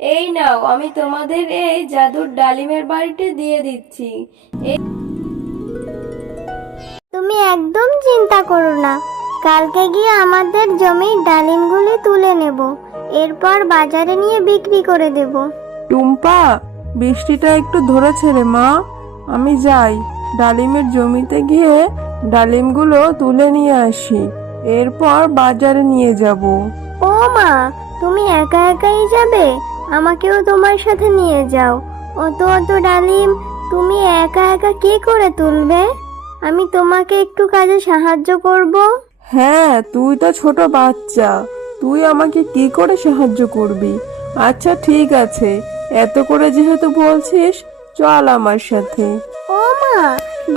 এই নাও, আমি তোমাদের এই জাদুর ডালিমের বাড়িটি দিয়ে দিচ্ছি। তুমি একদম চিন্তা করো না, কালকে গিয়ে আমাদের জমির ডালিমগুলি তুলে নেব, এরপর বাজারে নিয়ে বিক্রি করে দেব। টুম্পা, বৃষ্টিটা একটু ধরেছে রে মা, আমি যাই ডালিমের জমিতে গিয়ে ডালিমগুলো তুলে নিয়ে আসি, এরপর বাজারে নিয়ে যাব। ও মা, তুমি একা একাই যাবে? আমাকেও তোমার সাথে নিয়ে যাও। অত অত ডালিম তুমি একা একা কি করে তুলবে? আমি তোমাকে একটু কাজে সাহায্য করব। হ্যাঁ, তুই তো ছোট বাচ্চা, তুই আমাকে কি করে সাহায্য করবি? আচ্ছা ঠিক আছে, এত করে যেহেতু বলছিস, চল আমার সাথে। ও মা,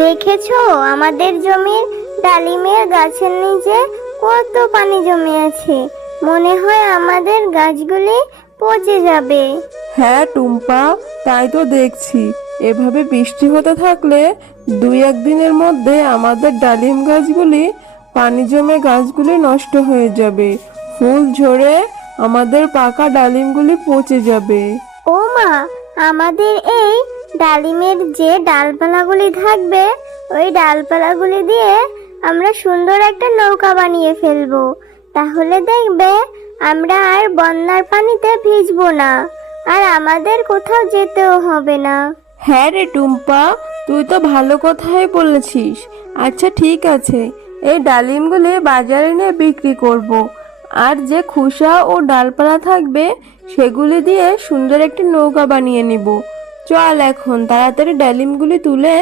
দেখেছো আমাদের জমির ডালিমের গাছের নিচে কত পানি জমে আছে? মনে হয় আমাদের গাছগুলি পচে যাবে। হ্যাঁ টুম্পা, তাই তো দেখছি। এভাবে বৃষ্টি হতে থাকলে 2-1 দিনের মধ্যে আমাদের ডালিম গাছগুলি পানি জমে গাছগুলি নষ্ট হয়ে যাবে, ফুল ঝরে আমাদের পাকা ডালিমগুলি পচে যাবে। ও মা, আমাদের এই ডালিমের যে ডালপালাগুলি থাকবে, ওই ডালপালাগুলি দিয়ে আমরা সুন্দর একটা নৌকা বানিয়ে ফেলবো। তাহলে দেখবে আমরা আর বন্যার পানিতে ভিজবো না, আর আমাদের কোথাও যেতেও হবে না। হ্যাঁ রে টুম্পা, তুই তো ভালো কথাই বলেছিস। আচ্ছা ঠিক আছে, এই ডালিমগুলি বাজারে নিয়ে বিক্রি করব, আর যে খোসা ও ডালপালা থাকবে সেগুলি দিয়ে সুন্দর একটি নৌকা বানিয়ে নিব। চল এখন তাড়াতাড়ি ডালিমগুলি তুলে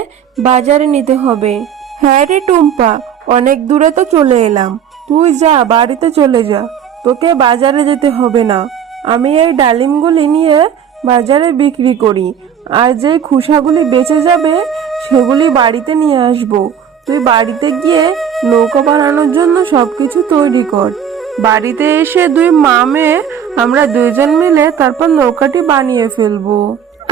বাজারে নিতে হবে। হ্যাঁ রে টুম্পা, অনেক দূরে তো চলে এলাম, তুই যা বাড়িতে চলে যা, তোকে বাজারে যেতে হবে না। আমি এই ডালিমগুলি নিয়ে বাজারে বিক্রি করি, আর যে খোসাগুলি বেঁচে যাবে সেগুলি বাড়িতে নিয়ে আসব। তুই বাড়িতে গিয়ে নৌকা বানানোর জন্য সবকিছু তৈরি কর। বাড়িতে এসে দুই মা মেয়ে আমরা দুইজন মিলে তারপর নৌকাটি বানিয়ে ফেলবো।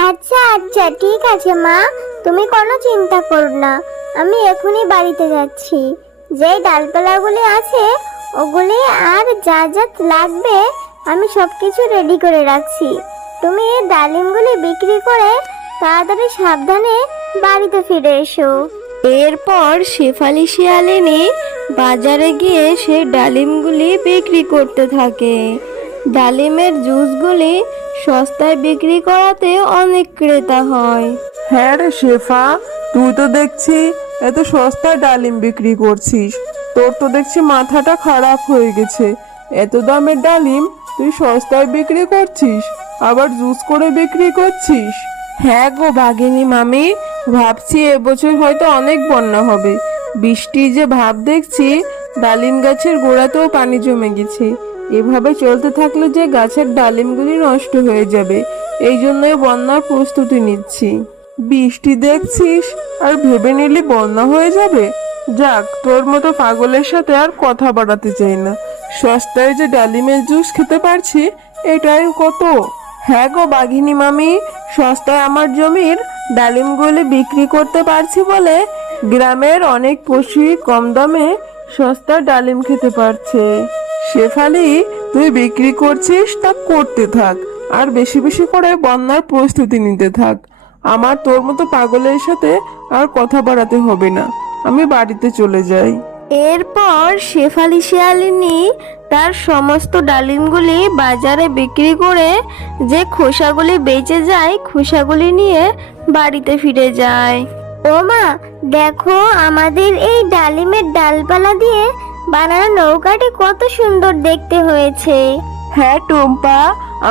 আচ্ছা আচ্ছা ঠিক আছে মা, তুমি কোনো চিন্তা করো না, আমি এখনই বাড়িতে যাচ্ছি। যে ডালপালাগুলি আছে ওগুলি আর যা যা লাগবে আমি সবকিছু রেডি করে রাখছি। তুমি এই ডালিমগুলি বিক্রি করে তাড়াতাড়ি সাবধানে বাড়িতে ফিরে এসো। এরপর শেফালি শিয়ালিনী বাজারে গিয়ে সেই ডালিমগুলি বিক্রি করতে থাকে। ডালিমের জুসগুলি সস্তায় বিক্রি করাতে অনেক ক্রেতা হয়। হ্যাঁ রে শেফা, তুই তো দেখছি এত সস্তায় ডালিম বিক্রি করছিস, তোর তো দেখছি মাথাটা খারাপ হয়ে গেছে। এত দামের ডালিম তুই সস্তায় বিক্রি করছিস, আবার জুস করে বিক্রি করছিস? হ্যাঁ গো বাঘিনী মামি, ভাবছি এবছর হয়তো অনেক বন্যা হবে। বৃষ্টি যে ভাব দেখছি, ডালিম গাছের গোড়াতেও পানি জমে গেছে। এভাবে চলতে থাকলে যে গাছের ডালিমগুলি নষ্ট হয়ে যাবে, এই জন্যই বন্যার প্রস্তুতি নিচ্ছি। বৃষ্টি দেখছিস আর ভেবে নিলি বন্যা হয়ে যাবে? যাক, তোর মতো পাগলের সাথে আর কথা বাড়াতে চাই না। সস্তায় যে ডালিমের জুস খেতে পারছি, এটাই কত। হ্যাঁ গো বাঘিনী মামি, সস্তায় আমার জমির ডালিমগুলি বিক্রি করতে পারছি বলে গ্রামের অনেক পশুই কম দামে সস্তা ডালিম খেতে পারছে। শেফালি, তুই বিক্রি করছিস তা করতে থাক, আর বেশি বেশি করে বন্যার প্রস্তুতি নিতে থাক। আমার তোর মতো পাগলের সাথে আর কথা বাড়াতে হবে না, আমি বাড়িতে চলে যাই। এরপর শেফালি শিয়ালিনী তার সমস্ত ডালিমগুলি বাজারে বিক্রি করে যে খোসাগুলি বেঁচে যায় খোসাগুলি নিয়ে বাড়িতে ফিরে যায়। ও মা, দেখো আমাদের এই ডালিমের ডালপালা দিয়ে বানানো নৌকাটি কত সুন্দর দেখতে হয়েছে। হ্যাঁ টুম্পা,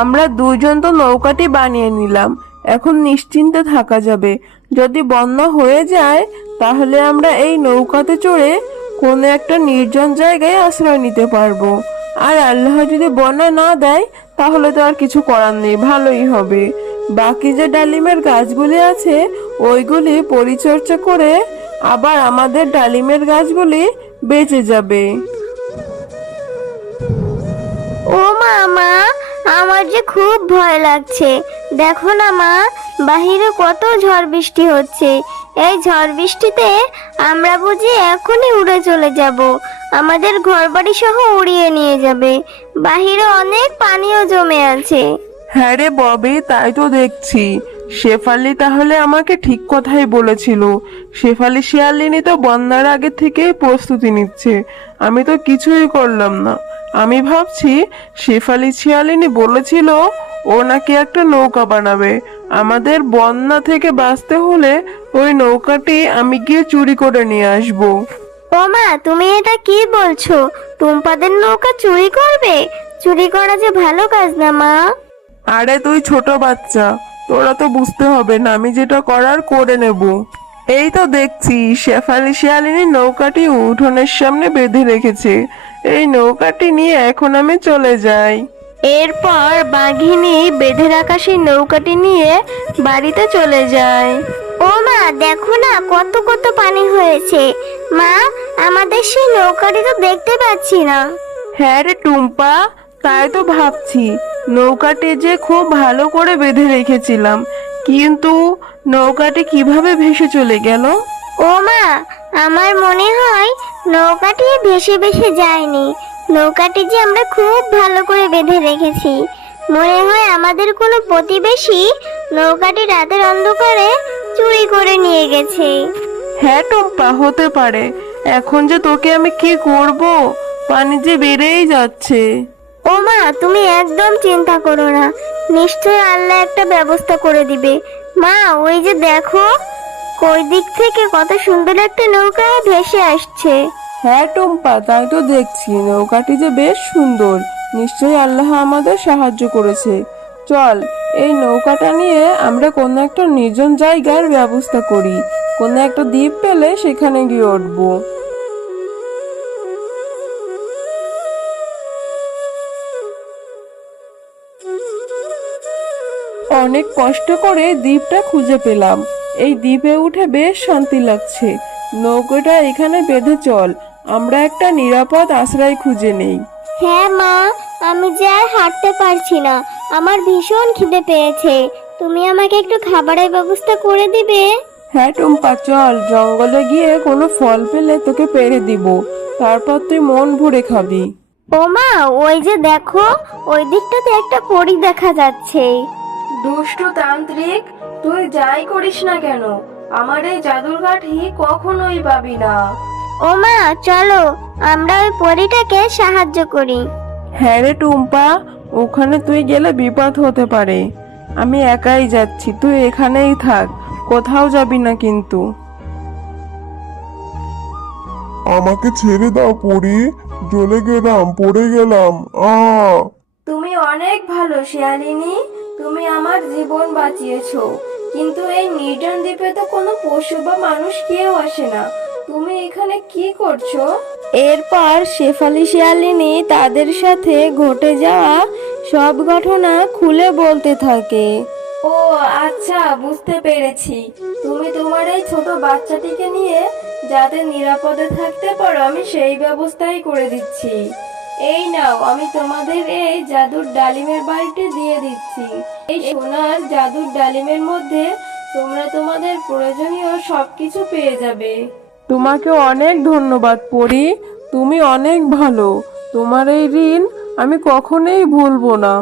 আমরা দুজন তো নৌকাটি বানিয়ে নিলাম, এখন নিশ্চিন্তে থাকা যাবে। যদি বন্যা হয়ে যায় তাহলে আমরা এই নৌকাতে চড়ে কোনো একটা নির্জন জায়গায় আশ্রয় নিতে পারবো। আর আল্লাহ যদি বন্যা না দেয় তাহলে তো আর কিছু করার নেই, ভালোই হবে। বাকি যে ডালিমের গাছগুলি আছে ওইগুলি পরিচর্যা করে আবার আমাদের ডালিমের গাছগুলি বেঁচে যাবে। ও মা, মা, আমার যে খুব ভয় লাগছে। দেখো না মা, বাহিরে কত ঝড় বৃষ্টি হচ্ছে। এই ঝড় বৃষ্টিতে আমরা বুঝি এখনই উড়ে চলে যাব, আমাদের ঘরবাড়ি সহ উড়িয়ে নিয়ে যাবে। বাহিরে অনেক পানিও জমে আছে। হ্যাঁ রে ববি, তাই তো দেখছি। শেফালি তাহলে আমাকে ঠিক কথাই বলেছিল। শেফালি শিয়ালিনী তো বন্যার আগে থেকেই প্রস্তুতি নিচ্ছে, আমি তো কিছুই করলাম না। আমি ভাবছি শেফালি শিয়ালিনী বলেছিল ও নাকি একটা নৌকা বানাবে, আমাদের বন্যা থেকে বাঁচতে হলে ওই নৌকাটি আমি গিয়ে চুরি করে নিয়ে আসবো। ও মা, তুমি এটা কি বলছো? টুম্পাদের নৌকা চুরি করবে? চুরি করা যে ভালো কাজ না মা। আরে তুই ছোট বাচ্চা, তোরা তো বুঝতে হবে না, আমি যেটা করার করে নেব। এই তো দেখছি শেফালি শিয়ালিনী নৌকাটি উঠোনের সামনে বেঁধে রেখেছে। এই নৌকাটি নিয়ে এখন আমি চলে যাই। এরপর বাঘিনী বেঁধে রাখা সেই নৌকাটি নিয়ে বাড়িতে চলে যায়। ও মা, দেখো না কত কত পানি হয়েছে। মা, আমাদের সেই নৌকাটি তো দেখতে পাচ্ছি না। হ্যাঁ রে টুম্পা, তাই তো ভাবছি নৌকাটি যে খুব ভালো করে বেঁধে রেখেছিলাম, কিন্তু নৌকাটি কিভাবে ভেসে চলে গেল? ও মা, আমার মনে হয় নৌকাটি ভেসে ভেসে যায়নি। নৌকাটি যে আমরা খুব ভালো করে বেঁধে রেখেছি। মনে হয় আমাদের কোনো প্রতিবেশী নৌকাটি রাতের অন্ধকারে চুরি করে নিয়ে গেছে। হ্যাঁ টুম্পা, হতে পারে। এখন যে তোকে আমি কি করব, পানি যে বেড়েই যাচ্ছে। ও মা, তুমি একদম চিন্তা করো না, নিশ্চয় আল্লাহ একটা ব্যবস্থা করে দিবে। মা, ওই যে দেখো, ওই দিক থেকে কত সুন্দর একটা নৌকা ভেসে আসছে। হ্যাঁ টুম্পা, তাই তো দেখছি নৌকাটি যে বেশ সুন্দর। নিশ্চয়ই আল্লাহ আমাদের সাহায্য করেছে। চল, এই নৌকাটা নিয়ে আমরা কোনো একটা নির্জন জায়গার ব্যবস্থা করি। কোনো একটা দ্বীপ পেলে সেখানে গিয়ে উঠবো। অনেক কষ্ট করে দ্বীপটা খুঁজে পেলাম। এই দ্বীপে উঠে বেশ শান্তি লাগছে। নৌকাটা এখানে বেঁধে চল, আমরা একটা নিরাপদ আশ্রয় খুঁজে নেই। হ্যাঁ মা, আমি যে আর হাঁটতে পারছি না, আমার ভীষণ খিদে পেয়েছে। তুমি আমাকে একটু খাবারের ব্যবস্থা করে দিবে? হ্যাঁ টুম্পা, চল, জঙ্গলে গিয়ে কোনো ফল পেলে তোকে পেড়ে দিব, তারপর তুই মন ভরে খাবি। ও মা, ওই যে দেখো, ওই দিকটাতে একটা পরী দেখা যাচ্ছে। দুষ্টু তান্ত্রিক, তুই যাই করিস না কেন, আমার এই জাদুর কাঠি কখনোই পাবি না। ও মা, চলো আমরা ওই পরীটাকে সাহায্য করি। হ্যাঁ রে টুম্পা, ওখানে তুই গেলে বিপদ হতে পারে। আমি একাই যাচ্ছি, তুই এখানেই থাক, কোথাও যাবি না কিন্তু। আমাকে ছেড়ে দাও পরি, জ্বলে গেলাম, পড়ে গেলাম। তুমি অনেক ভালো শিয়ালিনী, তুমি আমার জীবন বাঁচিয়েছো। কিন্তু এই নির্জন দ্বীপে তো কোনো পশু বা মানুষ কেউ আসে না, তুমি এখানে কি করছো? এরপর শেফালি শিয়ালিনী তাদের সাথে ঘটে যাওয়া সব ঘটনা খুলে বলতে থাকে। ও আচ্ছা, বুঝতে পেরেছি। তুমি তোমার এই ছোট বাচ্চাটিকে নিয়ে যাতে নিরাপদে থাকতে পারো, আমি সেই ব্যবস্থাই করে দিচ্ছি। এই নাও, আমি তোমাদের এই জাদুর ডালিমের বাড়িটি দিয়ে দিচ্ছি। এই সোনার জাদুর ডালিমের মধ্যে তোমরা তোমাদের প্রয়োজনীয় সবকিছু পেয়ে যাবে। তোমাকে অনেক ধন্যবাদ পরি, তুমি অনেক ভালো। তোমার এই ঋণ আমি কখনোই ভুলবো না।